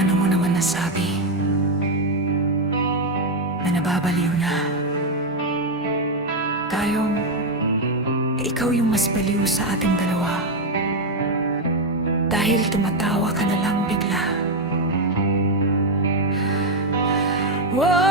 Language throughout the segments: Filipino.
Paano mo naman nasabi na nababaliw na? Tayong ikaw yung mas baliw sa ating dalawa dahil tumatawa ka na lang bigla. Wow!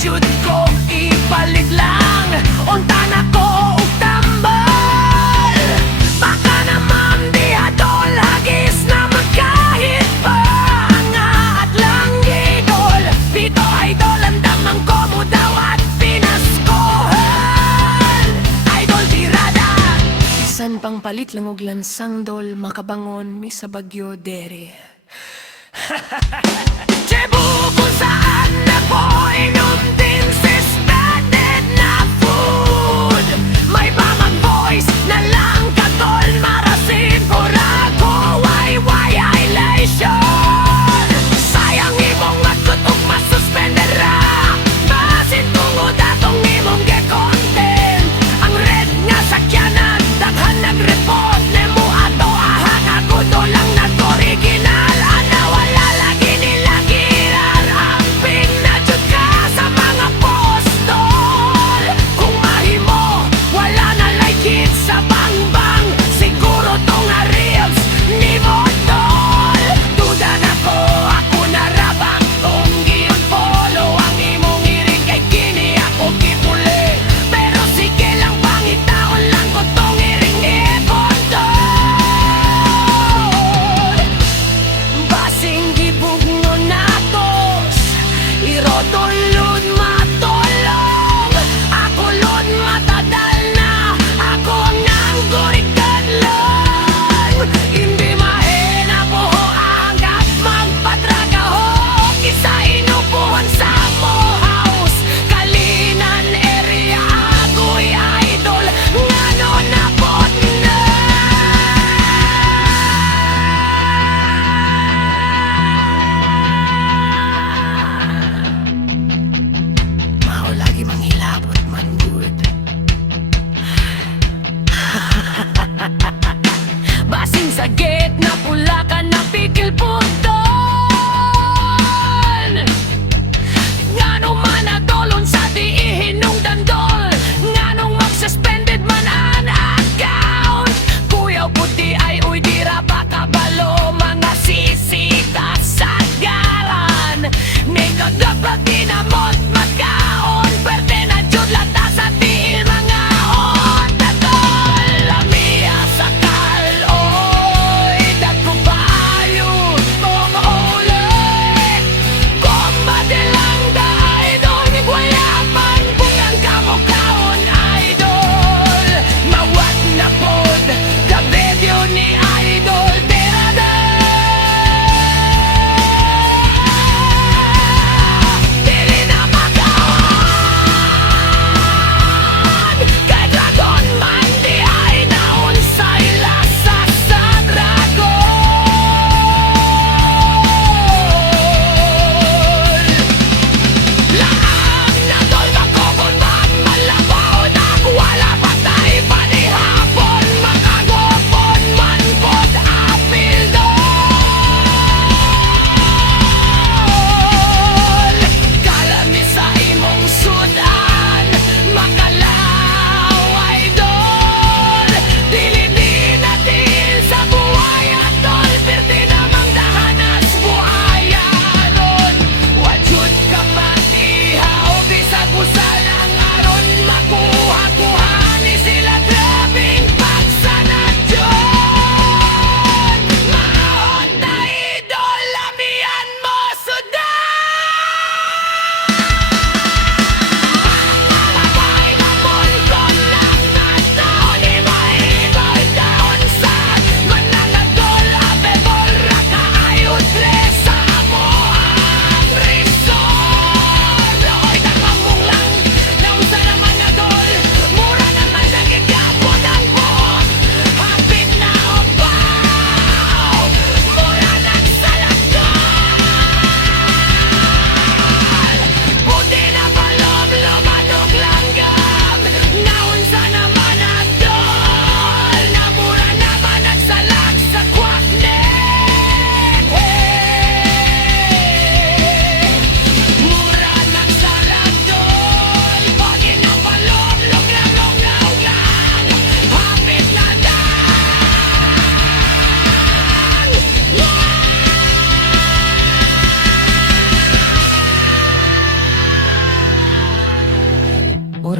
Jud ko ipalit lang unta na ko og tambal. Baka naman di adol hagis na magkahit pa nga at lang gigol. Dito idol ang damang ko mo daw at pinaskohan. Idol tirada isan pang palit lang og lansang dol makabangon mi sa bagyo dere. Cebu kung saan na po inom din suspended na food. May bamang voice na lang katol marasin purago way elation. Sayang imong magkutok masuspender ra basin tungod atong imong ge-content. Ang red nga sakyanan daghan nag-report nemo ato ahang ako do lang nag-original. Tulod matulog, ako lod matadal na, ako ang nanggurikan lang. Hindi mahina po agad magpatragaho, kisa inupuan sa mo house. Kalinan area agoy idol, ngano na pot na.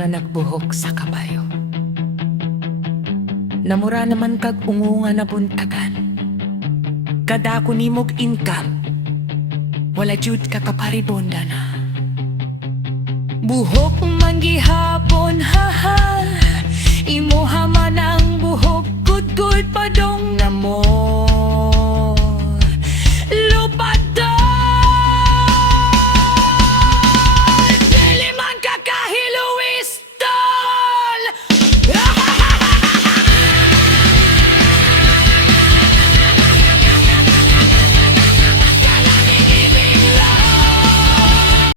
mura nagbuhok sa kabayo. Namura naman kag ungunga na buntagan. Kada ko nimog income, wala jud ka kaparibonda na. Buhok man gihapon, haha, imuha man ang buhok, good padong na mo. Lupat